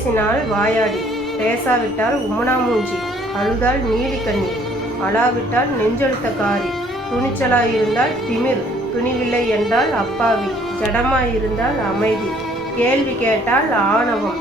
பேசினால் வாயாடி, பேசாவிட்டால் உம்மனாமூஞ்சி, அழுதால் நீலி கண்ணீர், அழாவிட்டால் நெஞ்செழுத்தக்காரி, துணிச்சலாயிருந்தால் திமிர், துணிவில்லை என்றால் அப்பாவி, ஜடமாயிருந்தால் அமைதி, கேள்வி கேட்டால் ஆணவம்.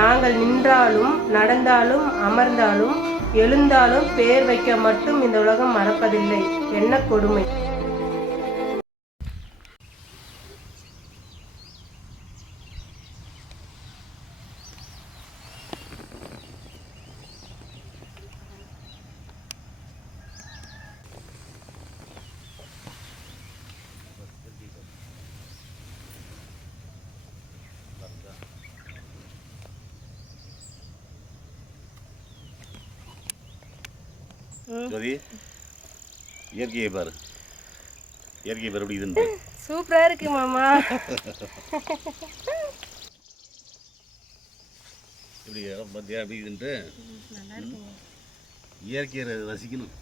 நாங்கள் நின்றாலும் நடந்தாலும் அமர்ந்தாலும் எழுந்தாலும் பேர் வைக்க மட்டும் இந்த உலகம் மறப்பதில்லை. என்ன கொடுமை! ஜோதி, இயற்கையை பாரு. இயற்கையை பாரு, எப்படி இதுன்னு சூப்பரா இருக்கு மாமா. இப்படி பார்த்தியா, எப்படி இதுன்ட்டு இயற்கையை ரசிக்கணும்.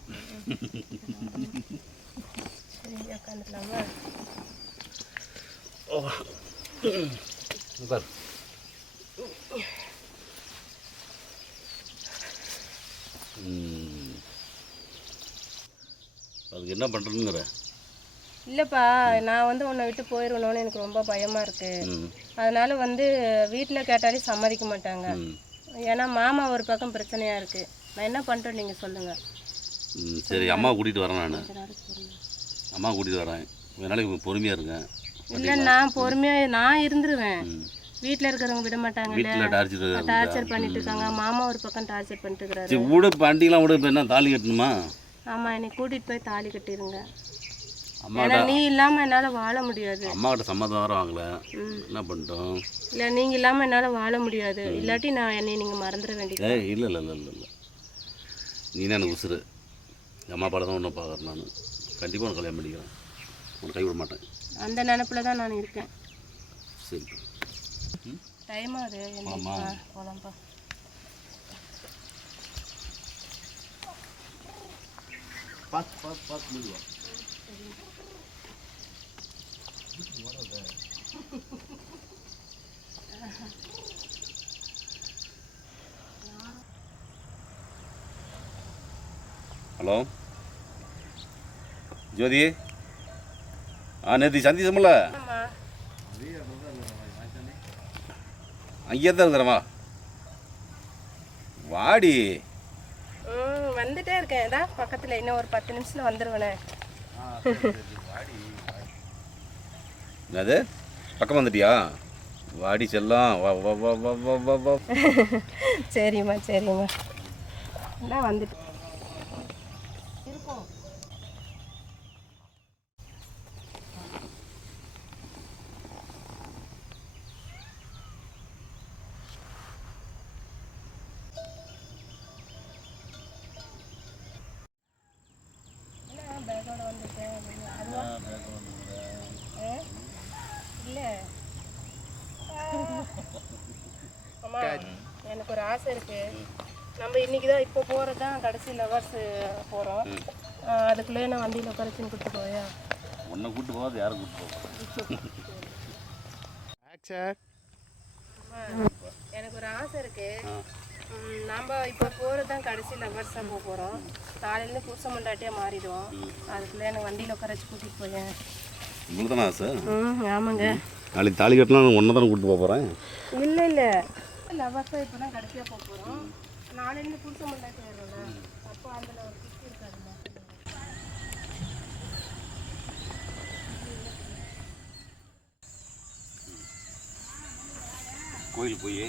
பாரு, அதுக்கு என்ன பண்ணுறதுங்கிற? இல்லைப்பா, நான் உன்னை விட்டு போயிடணும்னு எனக்கு ரொம்ப பயமாக இருக்குது. அதனால் வீட்டில் கேட்டாலே சம்மதிக்க மாட்டாங்க. ஏன்னா மாமா ஒரு பக்கம் பிரச்சனையாக இருக்குது. நான் என்ன பண்ணுறேன் நீங்கள் சொல்லுங்கள். சரி, அம்மா கூட்டிகிட்டு வரேன். அம்மா கூட்டிகிட்டு வரேன். நாளைக்கு பொறுமையாக இருங்க. இல்லை, நான் இருந்துருவேன். வீட்டில் இருக்கிறவங்க விட மாட்டாங்க. டார்ச்சர் பண்ணிட்டு இருக்காங்க. மாமா ஒரு பக்கம் டார்ச்சர் பண்ணிட்டு இருக்கிறாரு. விட பாண்டிலாம் விட. இப்போ என்ன தாலி கட்டணுமா? ஆமாம், என்னை கூட்டிகிட்டு போய் தாலி கட்டிடுங்க. ஏன்னா நீ இல்லாமல் என்னால் வாழ முடியாது. அம்மா கிட்ட சம்மதம் வர வாங்கல, என்ன பண்ணிட்டோம்? இல்லை, நீங்கள் இல்லாமல் என்னால் வாழ முடியாது. இல்லாட்டி என்னை நீங்கள் மறந்துட வேண்டியது. இல்லை இல்லை இல்லை இல்லை இல்லை, நீனா எனக்கு உசுறு. அம்மா அப்பாவில் தான் ஒன்றை பார்க்குறேன். நான் கண்டிப்பாக உனக்கு கல்யாணம் பண்ணிக்கிறேன். உனக்கு கைவிட மாட்டேன். அந்த நினப்பில் தான் நான் இருக்கேன். சரி, டைம் ஆகுது. போகலாம்ப்பா. பார்த்து மெதுவா. ஹலோ ஜோதி, நேற்று சந்திச்சோம்ல, அங்கேயே தான் இருக்கிறவா. வாடி. வந்துட்டே இருக்கேன். ஏதா பக்கத்தில் இன்னும் ஒரு 10 நிமிஷத்தில் வந்துடுவேனே. என்னது, பக்கம் வந்துட்டியா? வாடி செல்லம், வா வா வா வா வா வா வா. சரிம்மா சரிம்மா, நான் வந்துட்டு இருக்கோம். பேக்கோட வந்துட்டேன். இல்லை அம்மா, எனக்கு ஒரு ஆசை இருக்கு. நம்ம இன்னைக்கு தான் இப்போ போகிறது தான் கடைசி லவர்ஸ் போகிறோம். அதுக்குள்ளேயே நான் வண்டியில் உட்காரச்சின்னு கூப்பிட்டு போயா? உன்னை கூப்பிட்டு போகாது, யாரும் கூப்பிட்டு போக. எனக்கு ஒரு ஆசை இருக்கு. நம்ம இப்போ போகிறது தான் கடைசி லவர்ஸாக போக போகிறோம். காலையிலேருந்து புருஷ மண்டாட்டியாக மாறிடுவோம். அதுக்குள்ளே எனக்கு வண்டியில் உட்காரச்சு கூட்டிகிட்டு போயேன். உங்களுக்கு தானே ஆசை? ஆமாங்க. நாளைக்கு தாலி கட்டலாம், ஒன்றை தானே கூப்பிட்டு போக போகிறேன். இல்லை இல்லை, லவர்ஸாக இப்போ தான் கடைசியாக போக போகிறோம். நாளையிலேருந்து புருஷ மண்டாட்டி வரும்ல, அப்போ அதில் ஒரு கிஃப்ட் இருக்காதுல்ல. கோயில் போய்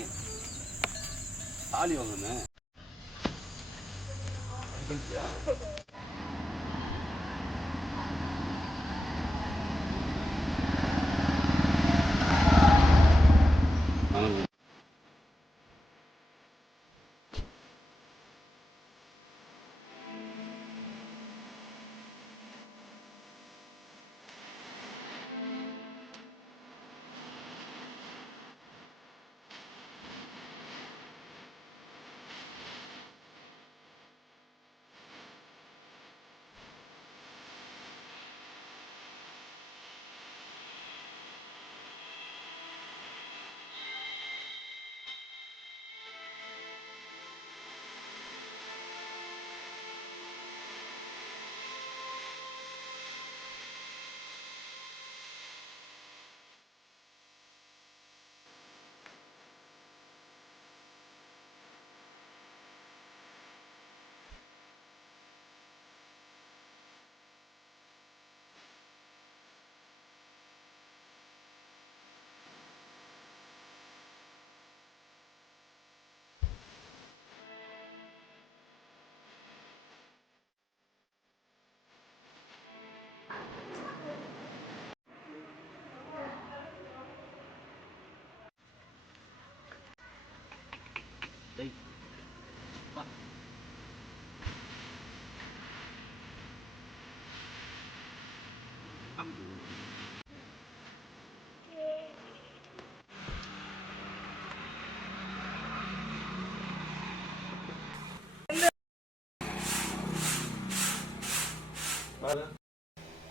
தாலி வாங்கணும்.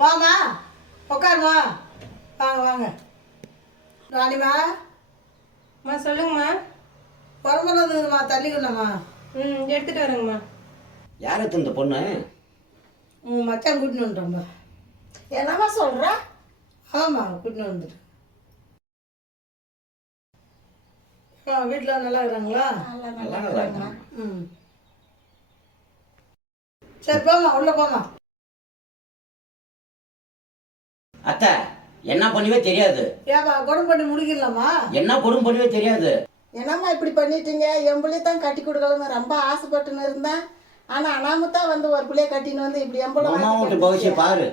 வாமா உட்காருமா. வாங்க வாங்க. ராணிமா. அம்மா சொல்லுங்கம்மா. வருமானதுமா தண்ணி கொள்ளம்மா. எடுத்துகிட்டு வரேங்கம்மா. யாருக்கு இந்த பொண்ணு? உங்கள் மச்சான் கூட்டின்னு வந்துட்டோம்மா. என்னம்மா சொல்கிற? ஆமாம் கூட்டின்னு வந்துட்டு. வீட்டில் நல்லா இருக்கிறாங்களா? நல்லா இருக்காங்க. ம் சரி போமா, உள்ளே போமா. அத்தை என்ன பண்ணுவே தெரியாது. ஏப்பா குடம் பண்ணி முடிக்கலாமா? என்ன குடும் பண்ணுவே தெரியாது. என்னம்மா இப்படி பண்ணிட்டீங்க? என் பிள்ளைய தான் கட்டி கொடுக்கலன்னு ரொம்ப ஆசைப்பட்டுன்னு இருந்தேன். ஆனால் அனாமத்தா வந்து ஒரு பிள்ளைய கட்டின்னு வந்து இப்படி அம்மா வீட்டு பவிஷ்யம் பாரு.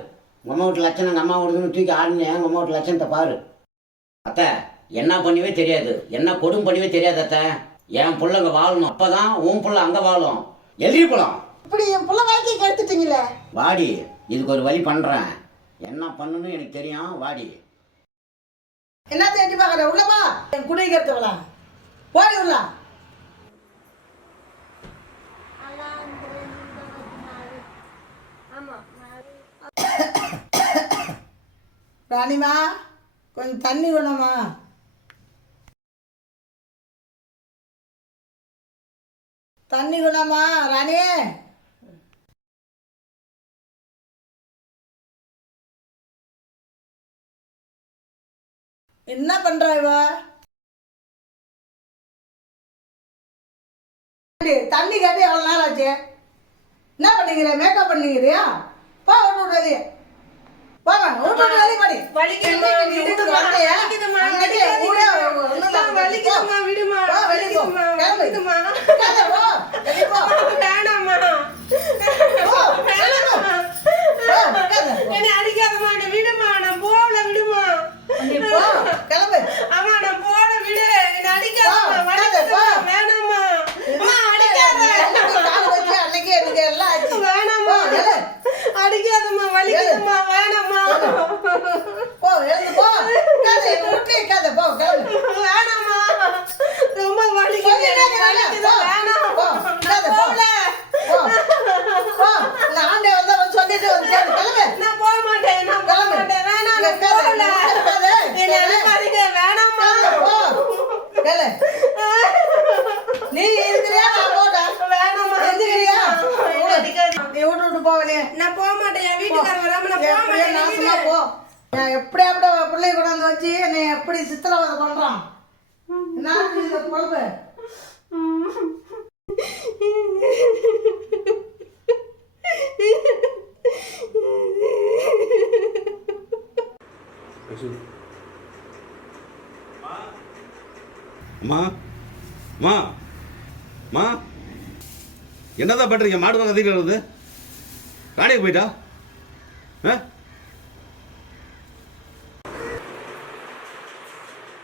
அம்மா வீட்டு லட்சணம் அம்மா வீட்டுன்னு தூக்கி ஆடினேன். அம்மா வீட்டு லட்சணத்தை பாரு. அத்தை என்ன பண்ணுவே தெரியாது. என்ன கொடும் பண்ணுவே தெரியாது. அத்தை என் பிள்ளைங்க வாழணும். அப்பதான் உன் பிள்ளை அங்கே வாழும். எதிரி போலாம். இப்படி என் பிள்ளை வாழ்க்கையை கெடுத்துட்டீங்களே. வாடி, இதுக்கு ஒரு வழி பண்ணுறேன். என்ன பண்ணணும்னு எனக்கு தெரியும். வாடி. என்ன தேடி பார்க்குற? உள்ளப்பா. என் குடிக்கிறதுவளா போடி உள்ள. ராணிமா கொஞ்சம் தண்ணி வேணுமா? தண்ணி வேணாமா ராணி? என்ன பண்றா இவ? தண்ணி கேட்டு எவ்வளோ நாள் ஆச்சு? என்ன பண்ணிக்கிற? மேக்கப் பண்ணிக்கிறியா? போ விட்டு வெளியே. போங்க விட்டு வெளியே படி. கிளம்பு. அன்னைக்கு எனக்கு எல்லாம் ஆச்சு. அடிக்காதம்மா, வலிக்குதும்மா, வேணாம்மா. போ எழுந்து போ. போ கிளம்பு. வேணாம்மா, ரொம்ப வலிக்குது. வலிக்குது, வேணாம். நான் ஆண்டே வந்தா சொல்லிட்டு வந்து கிளம்பு. நான் போக மாட்டேன், நான் போக மாட்டேன். வேணாம், நான் போகல. என்னை அனுப்பாதீங்க, வேணாம்மா. கேளு. நீ இருக்கிறியா? நான் போட்டா வேணாம்மா. எந்திரிக்கிறியா? அடிக்காதீங்க. நீ விட்டு போவலையே. நான் போக மாட்டேன், என் வீட்டுக்காரர் வராம நான் போக மாட்டேன். நாசமா போ. நான் எப்படி அப்படி பிள்ளைய கொண்டாந்து வச்சு என்னை எப்படி சித்திரவதை பண்றான்? என்ன இந்த பொழப்பு? அம்மா அம்மா அம்மா என்னதான் பண்ணுறீங்க? மாடு தான் கத்திட்டு வருது. காடைக்கு போயிட்டா? ஆ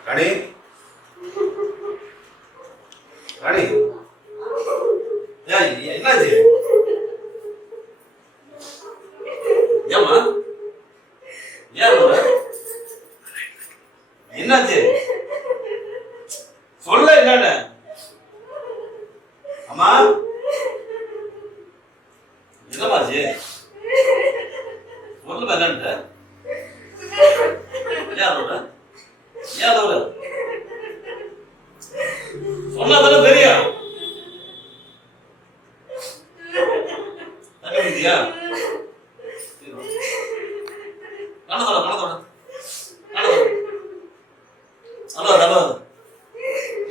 காடே காடே என்னாச்சு? ஏம்மா ஏன் என்னாச்சு? சொல்ல என்னன்னு. அம்மா என்னமாச்சு? சொல்லுமா என்னன்ட்டு. ஏன் சொன்னாதானே தெரியும். தண்ணி குடிச்சியா?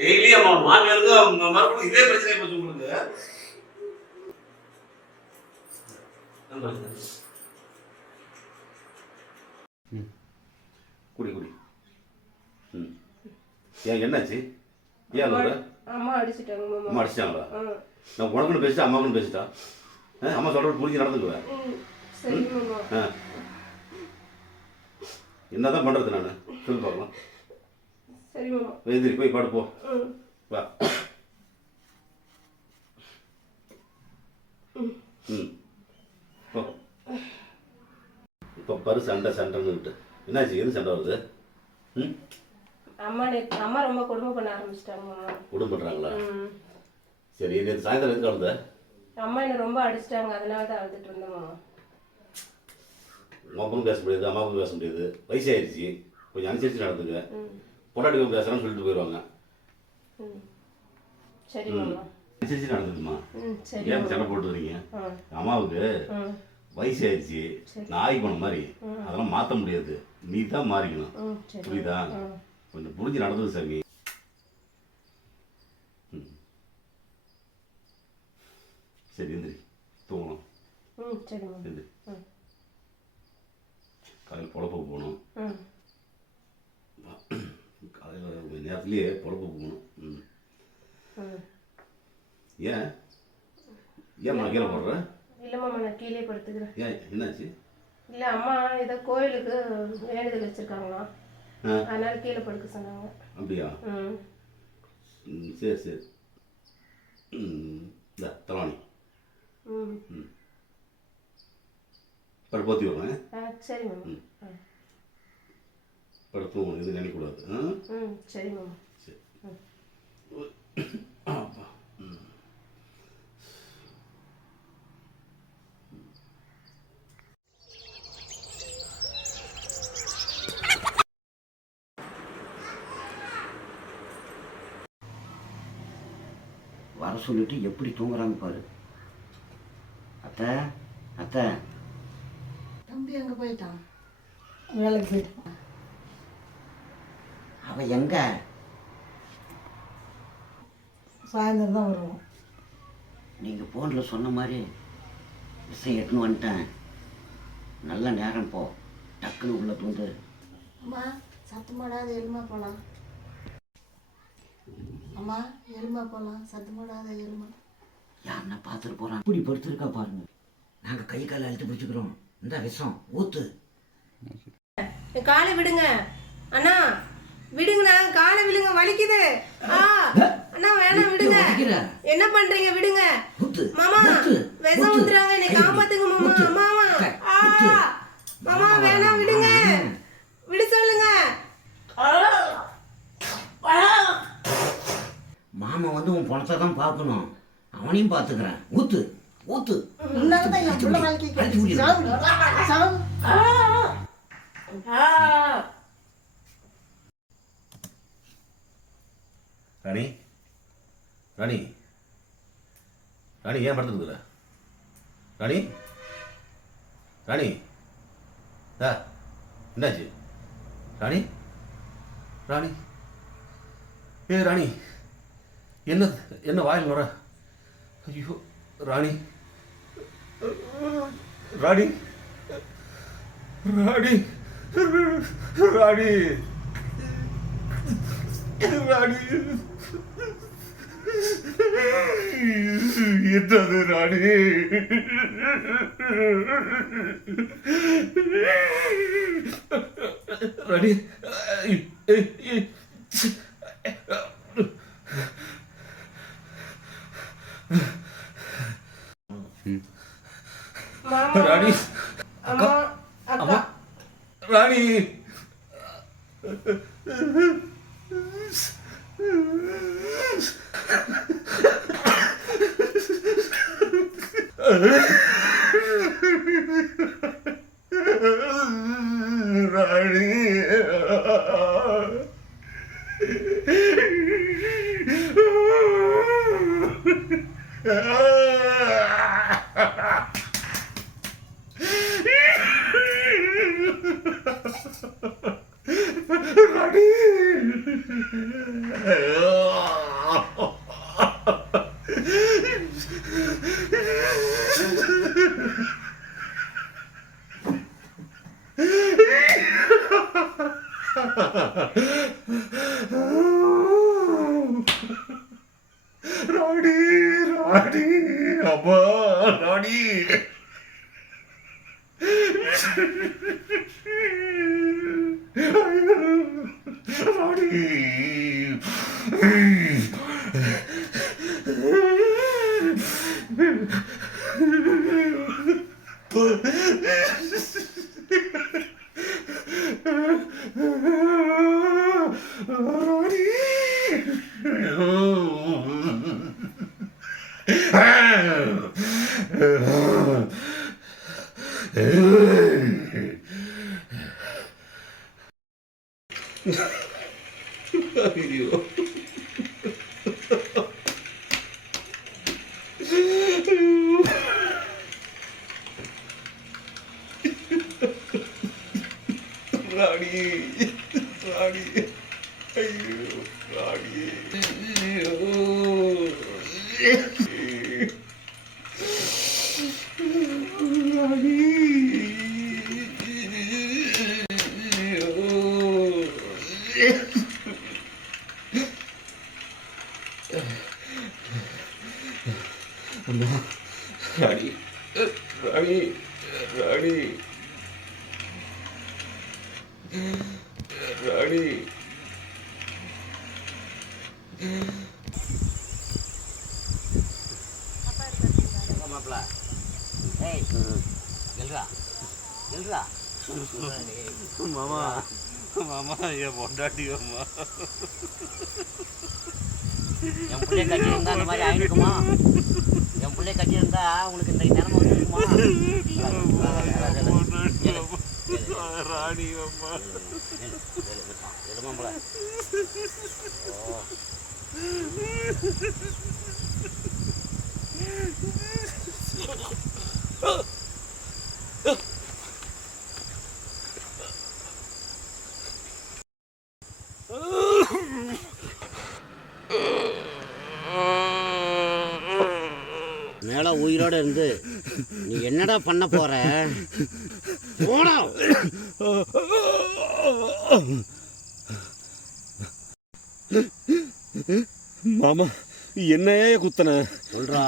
டெய்லி அவன் மாமியாருக்கு அவங்க மறுபடியும் இதே பிரச்சனை போச்சு உங்களுக்கு. குடி குடி. ஏன் என்னாச்சு? ஏன் அம்மா அடிச்சிட்டாங்க. அம்மா அடிச்சிட்டாங்களா? நான் உனக்குன்னு பேசிட்டா அம்மாவுக்குன்னு பேசிட்டா? அம்மா சொல்றது புரிஞ்சு நடந்துக்குவேன். என்னதான் பண்றது நான்? சொல்லி பார்க்கலாம். சரி மாமா. எதிரி போய் பாடு போ. வா. போ. போ. பாரு சண்டைன்னுட்டு என்னாச்சு? எது சண்டை வருது? ம், அம்மா ரொம்ப கொடுமை பண்ண ஆரம்பிச்சிட்டாங்க மாமா. குடும்பம் பண்ணுறாங்களா? ம். சரி, நேற்று சாயந்தரம் எதுக்கு வந்த? அம்மா என்னை ரொம்ப அடிச்சிட்டாங்க, அதனால தான் அழுதுட்டு இருந்தேன் மாமா. உங்கள் அப்பனும் பேச முடியாது, அம்மாவும் பேச முடியாது, வயசாயிருச்சு, கொஞ்சம் அனுசரித்து நடந்துங்க. பொண்டாட்டி பேசுகிறான்னு சொல்லிட்டு போயிடுவாங்க. ம். சரி மாமா. அனுசரித்து நடந்துக்குமா? ம் சரி ஏன் மாமா. சண்டை போட்டுறீங்க? ம். அம்மாவுக்கு ம். வயசாயிருச்சு, நாய் போன மாதிரி, அதெல்லாம் மாற்ற முடியாது, நீ தான் மாறிக்கணும். ம் சரி. புரியுதா? கொஞ்சம் புரிஞ்சு நடந்தது சாமி. ம். சரி, எந்திரி, தூங்கணும். ம் சரி மாமா. எந்திரி, ம். காலையில் பொழப்புக்கு போகணும். ம். காலையில் நேரத்துலேயே பொழப்புக்கு போகணும். ம். ம். ஏன் கீழே போடுற? இல்லை மாமா, நான் கீழே படுத்துக்கிறேன். ஏன், என்னாச்சு? இல்லை அம்மா ஏதோ கோயிலுக்கு வேண்டுதல் வச்சுருக்காங்களாம், ஆ, அதனால கீழே படுக்க சொன்னாங்க. அப்படியா? ம். ம், சரி சரி. ம், இந்த தலவாணி ம். படுப்போத்தி விடுறேன். ஆ சரி மாமா. படுத்து எதுவும் நினைக்கக்கூடாது. ஆ, ம் சரி மாமா. சரி. ம். அப்பா. ம். வர சொல்லிட்டு எப்படி தூங்குறாங்க பாரு. அத்தை அத்தை, தம்பி அங்கே போயிட்டான். வேலைக்கு போயிட்டு அவன் எங்க? சாயந்தரம் தான் வருவோம். நீங்கள் ஃபோனில் சொன்ன மாதிரி விஷயம் எட்டுன்னு வந்துட்டேன். நல்ல நேரம் போ, டக்குன்னு உள்ள தூந்து. அம்மா சத்தமாடாத எருமா போகலாம். அம்மா எருமா போகலாம், சத்தமாடாத எருமா. யாருன்னா பார்த்துட்டு போகிறான். இப்படி படுத்துருக்கா பாருங்க. நாங்கள் கை காலை அழுத்து பிடிச்சிக்கிறோம். இந்த விஷம் ஊத்து. என் காலை விடுங்க அண்ணா, விடுங்கண்ணா, காலை விடுங்க, வலிக்குது. ஆ அண்ணா வேணாம், விடுங்க. என்ன பண்றீங்க? விடுங்க ஊத்து மாமா, விஷம் ஊத்துறாங்க, என்னை காப்பாத்துங்க மாமா. மாமா ஆ மாமா வேணாம், விடுங்க, விடு சொல்லுங்க. மாமா வந்து உன் பணத்தை தான் பார்க்கணும். அவனையும் பார்த்துக்கிறேன். ஊத்து ஊத்து. முன்னாடி தான் என் பிள்ளை வாழ்க்கை சாவு. ராணி, ராணி, ராணி, ஏன் படுத்துருக்குற? ராணி, ராணி, என்னாச்சு? ராணி, ராணி, ராணி, என்ன வாயில் வர? ஐயோ ராணி, ராணி, ராணி, ராணி, ராணி, என்னது ராணி? ராணி, மாமா, ராணி, அம்மா, அக்கா. ராணி, ராணி, ராணி, ராணி, அம்மா, ராணி, ராணி, ஐயோ ராணி ராணி ஐயோ ராணி ஐயோ ராணி ராணி ராணி ராணி மாப்பிள்ள ஏய் எல்ரா எல்ரா மாமா மாமா என் பொண்டாட்டி அம்மா என் பிள்ளை கட்டியிருந்தா அந்த மாதிரி ஆயிருக்குமா? என் பிள்ளை கட்டியிருந்தா உனக்கு இந்த நிலைமை வந்துருக்குமா? ராணி அம்மா எழுமாம்பள மேல உயிரோட இருந்து நீ என்னடா பண்ண போற? போடா. மாமா என்னையே குத்தன சொல்றா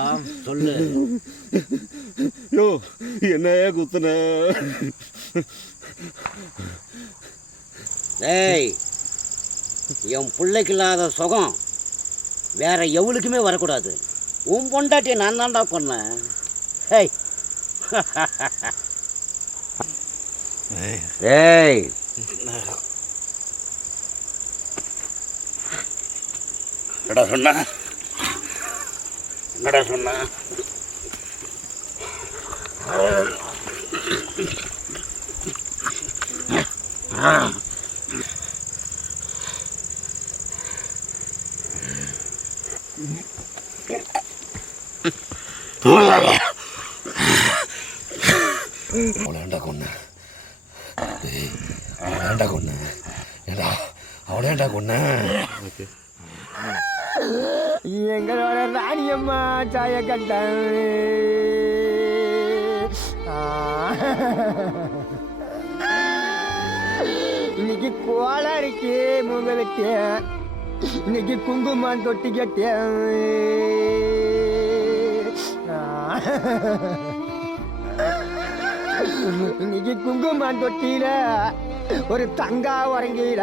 சொல்லு. யோ என்னையே குத்தன. டேய் என் பிள்ளைக்கு இல்லாத சுகம் வேற எவளுக்குமே வரக்கூடாது. உன் பொண்டாட்டியை நான் தான்டா கொன்னேன். ஹேய் டேய் என்னடா சொன்ன என்னடா சொன்ன? அவளேண்டா கொன்ன அவளேண்டா கொன்ன ஏடா அவளேண்டா கொன்ன. எங்களோட ராணியம்மா சாய கட்டன் இன்னைக்கு கோளாரிக்கு முக வெட்டேன், இன்னைக்கு குங்குமம் தொட்டி கட்டேன். இன்னைக்கு குங்குமம் தொட்டியில ஒரு தங்கா உறங்கிட